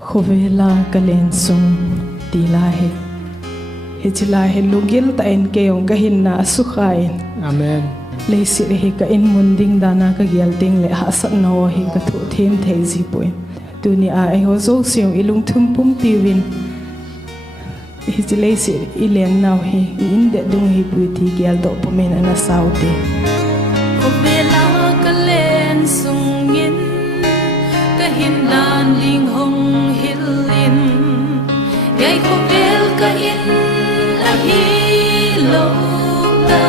Khovela kalen sung tilahe hichilahe lugil ta en keong kahin na sukhain Amen. leisi he ka in munding dana ka gyalting le hasat no he ka thu them thei ji poin tuni a e ho zo siong ilung thum pum piwin hichileisi ilen naw he inde dung hi puti gyal do pomen ana saute Khovela kalen sung in kahin dan ling hong hilin yai khovel ka in a hi lo ta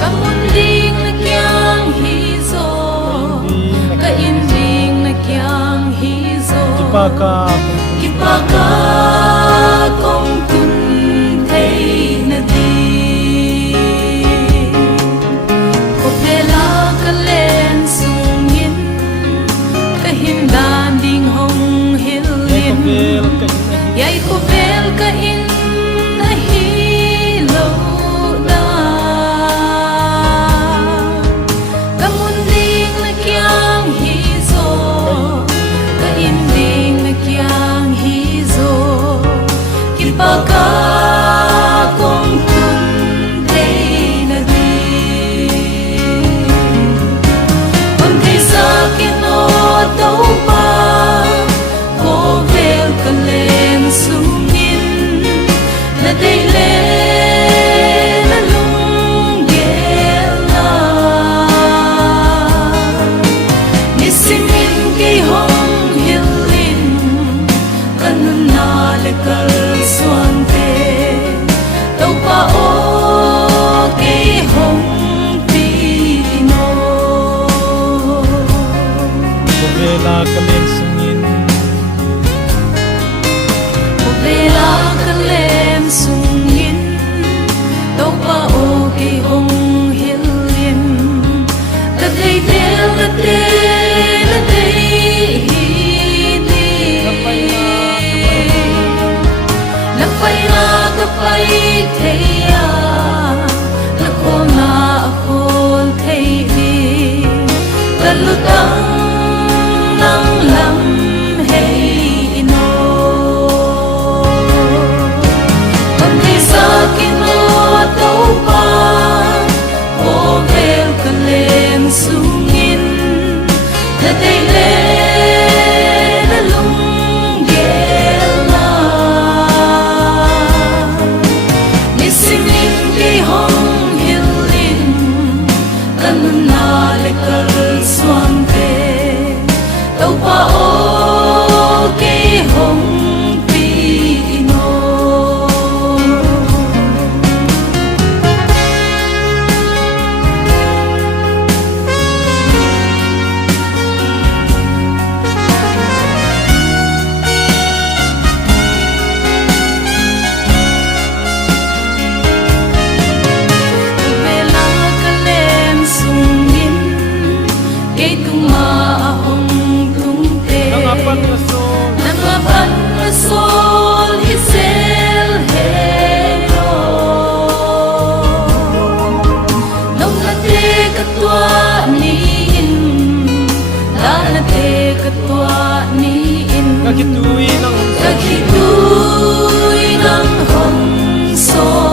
kamun ding na kyang hi zo ka in ding na kyang hi zo kipaka kong tun thei na di Khovela kalen sung in kahin dan ding hong hilin yai khovel ka in a hi lo da kamun ding na kyang hi zo ka in ding na kyang hi zo kipaka kong tun thei na di Con thấy sa kino tàu pa Khovela kalen sung in na day le na lung gela nisimin kay hong hilin kanun na lekal suante tàu pa o kay hong pino Khovela kalen sungin. Khovela kalen sung in tàu pa o kay hong hilin la day tel la day hi di la pai na ka pai theya la ko na akol thei di la lutang nang lam hey ino con thấy sa kino tàu pa Khovela kalen sung in na day le na lung gela nisimin kay hong hilin kanun na lekal suante tàu pa o kay hong pino Khovela kalen sung in kay tumaahong tungte Nangapan na sol. Nangapan na sol hisel hero Nung nate katwa niin La nate katwa niin Kakituwi ng Kakituy ng hong sol